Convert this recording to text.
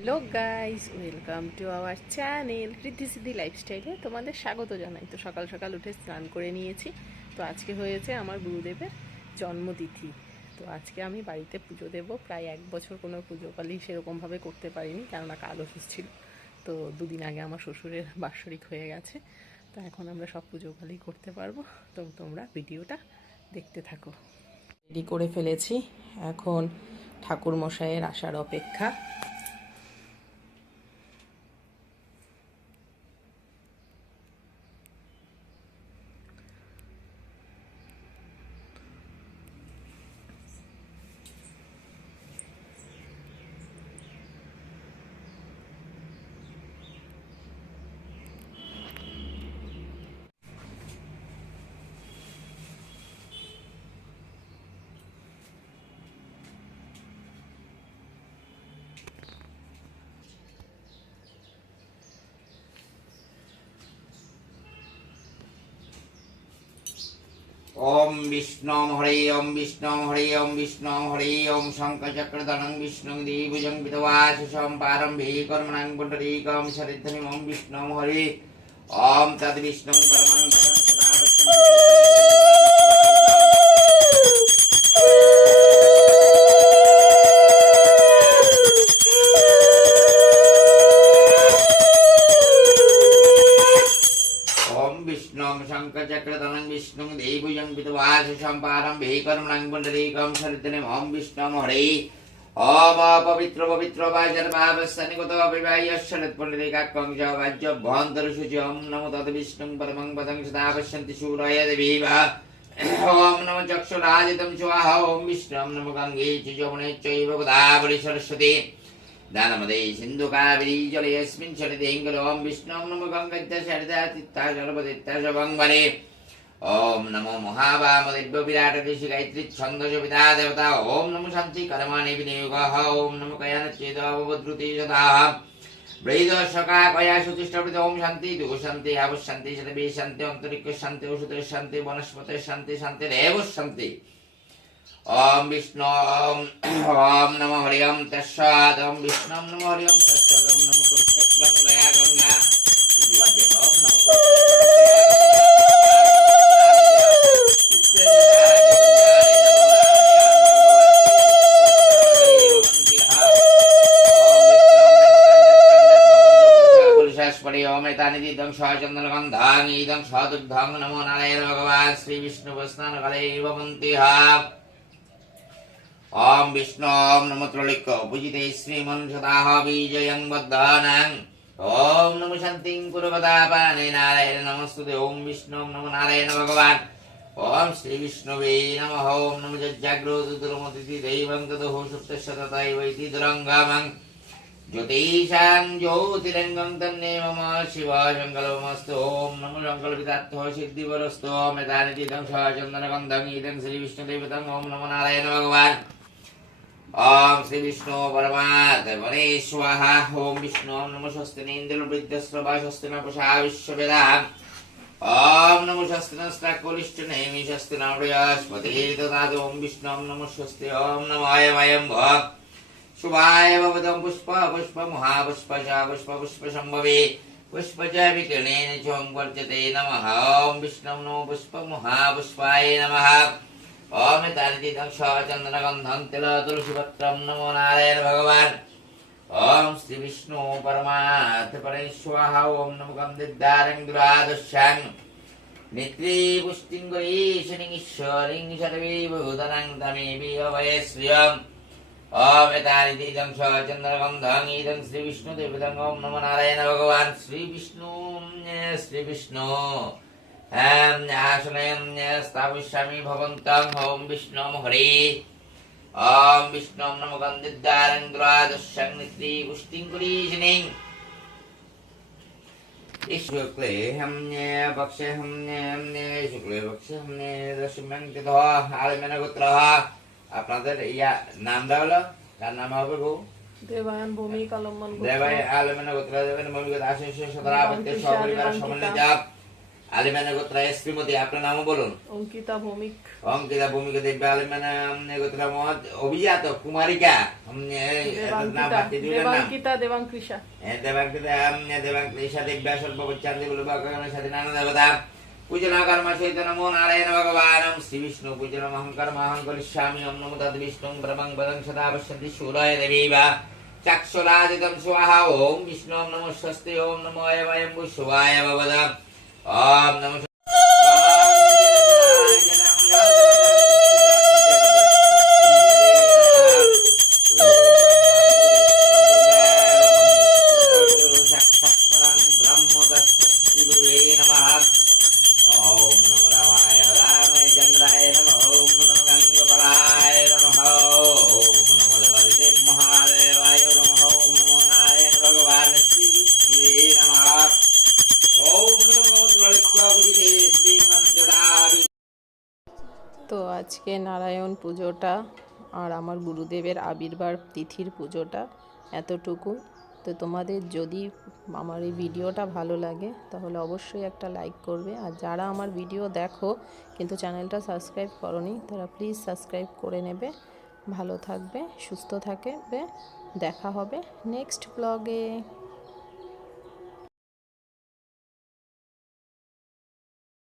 Hello guys, welcome to our channel Riddhi Siddhi লাইফস্টাইলে তোমাদের স্বাগত জানাই। তো সকাল সকাল উঠে স্নান করে নিয়েছি। তো আজকে হয়েছে আমার গুরুদেবের জন্মতিথি। তো আজকে আমি বাড়িতে পুজো দেব। প্রায় 1 বছর কোনো পুজো পালি সেরকমভাবে করতে পারিনি, কেননা কাল অসুখ ছিল। তো দুদিন আগে আমার শ্বশুরের বাৎসরিক হয়ে গেছে। তো এখন আমরা সব পুজো পালি করতে পারবো। তো তোমরা ভিডিওটা দেখতে থাকো। রেডি করে ফেলেছি, এখন ঠাকুর মশাইয়ের আসার অপেক্ষা। ओम विष्णु हरे ओम विष्णु हरे ओम विष्णु हरे ओम शंकर चक्रधरं विष्णु देवजं विदवाशं पारंभे कर्मणं पुंडरीकं शरीधनिं ओम विष्णु हरे ओम तद विष्णु परमं पदं सदा शंकर चक्रधरं विष्णु देवजं विदवाशं पारंभे कर्मणं पुंडरीकं शरीधनिं ओम विष्णु हरे ओम पवित्र पवित्र वाजर भावसनिगत विवाह्य शरद पुंडरीकाक्कं च वाज्य भवन्तरशुचि ओम नमो तद विष्णु परमं पदं सदा पश्यन्ति शूराय देवीव ओम नमो चक्षुराजितं स्वाहा ओम विष्णु नमो गंगे च यमुने चैव गोदावरी सरस्वती दानमदे सिंधु कावेरी जलेऽस्मिन् सन्निधिं ओम विष्णु नमो गंगद्य शरदा तीर्था जलपदित्ता शवंवरे ओम नमो महावामदेव्य विराट ऋषि गायत्री छन्दस विदा देवता ओम नमो शांति कर्माणि विनियोगः ओम नमो कयान चेदवद्रुति सदा वृद सका कया सुतिष्ठवृत ओम शांति दुः शांति आवश् शांति शतबी शांति अंतरिक्ष शांति औषधे शांति वनस्पति शांति शांति रेव शांति ओम विष्णु ओम नमो हरि ओम तस्सात् ओम विष्णु नमो हरि ओम तस्सात् ओम नमो कुरुक्षेत्रं दया गंगा ओम नमो ओमेतानिदिदं सहचन्द्रगन्धानि इदं सहदुग्धं नमो नारायण भगवान् श्री विष्णु वस्नानकाले भवन्तिः ओम विष्णु नमो त्रिलोक पूजिते श्रीमन् सदाः विजयं वर्धनं ओम नमो शान्तिं कुरुवदापाने नारायण नमस्तुते ओम विष्णु नमो नारायण भगवान् ओम श्री विष्णुवे नमः ओम नमो जज्जाग्रोदुर्मतिथि दैवं तदो सुप्तस्य तथैवैति दुरङ्गमं ज्योतिषां ज्योतिरङ्गं तन्ने मम शिवशङ्करमस्तु ओम नमो शङ्करपितार्थो सिद्धिवरस्तु मेधानिदिदं सहचन्दनगन्धं इदं श्रीविष्णुदेवतं ओम नमो नारायण भगवान् ओम श्री विष्णु परमात्मने स्वाहा ओम विष्णु नमो स्वस्तिनेन्द्रवृद्धस्रवा स्वस्तिन पुषा विश्ववेदाः ओम नमो स्वस्तिनस्ताकुलिष्टनेमि स्वस्तिन बृहस्पतिर्दधातु ओम विष्णु नमो स्वस्ति ओम नमो अयमयं भव शुभाय भवतं पुष्प पुष्प महापुष्प च पुष्प पुष्प संभवे पुष्प च विकिरणेन चों वर्जते नमः ओम विष्णु नमो पुष्प महापुष्पाय नमः ओम तारिदिदं सहचन्दनगन्धं तिलतुलसीपत्रं नमो नारायण भगवान् ओम श्री विष्णु परमात्मने स्वाहा ओम नमो गन्धद्वारं दुरादर्शं नेत्री पुष्टिं गरीशनिं ईश्वरिं सर्वभूतानां तमेवि अभये श्रियम् ओम तारिदिदं सहचन्दनगन्धं इदं श्री विष्णुदेवतं ओम नमो नारायण भगवान् श्री विष्णु आसनयं स्थापयिष्यामि भवन्तं ओम विष्णु हरे ओम विष्णु नमो गन्धद्वारं द्वादशं नेत्री पुष्टिं गरीशनिं शुक्ले हमने पक्षे हमने शुक्ले पक्षे हमने दशमं तिथो आलमेन गोत्रः আপনাদের ইয়া নামটা হলো তার নাম হবে গো দেবায়ন ভূমি কলমন দেবায় আলমেন গোত্র দেবেন ভূমি গোত্র আশিস সদরা বন্তে সপরিবার সমন্বিত আলিমানা গোত্র শ্রীমতী, আপনার নামও বলুন। অঙ্কিতা ভৌমিক। অঙ্কিতা ভূমিকা দেবী আলিমানা গোত্র অভিজাত কুমারিকা নাম বাকি দুইটার নাম দেবাঙ্কিতা দেবাঙ্কৃষা। দেবাঙ্কৃষা দেব্যা সর্বপচ্চান্তি বলবাগণের সাথে নানা দেবতা পূজনা কর্ম সহিত নমো নারায়ণ ভগবানম শ্রী বিষ্ণু পূজনম অহংকার মহং করিষ্যামি ওম নমো তদ বিষ্ণুং ব্রহ্মং পদং সদা পশ্যন্তি সূরয় দেবীবা চক্ষুরাদিতং স্বাহা ওম বিষ্ণু ওম নমো স্বস্তি ওম নমো অয়ময়ং শিবায় ভবদ ওম নমো তো আজকে নারায়ণ পুজোটা আর আমার গুরুদেবের আবির্ভাব তিথির পুজোটা এতটুকু। তো তোমাদের যদি আমার এই ভিডিওটা ভালো লাগে তাহলে অবশ্যই একটা লাইক করবে, আর যারা আমার ভিডিও দেখো কিন্তু চ্যানেলটা সাবস্ক্রাইব করোনি তারা প্লিজ সাবস্ক্রাইব করে নেবে। ভালো থাকবে, সুস্থ থাকবে, দেখা হবে নেক্সট ব্লগে।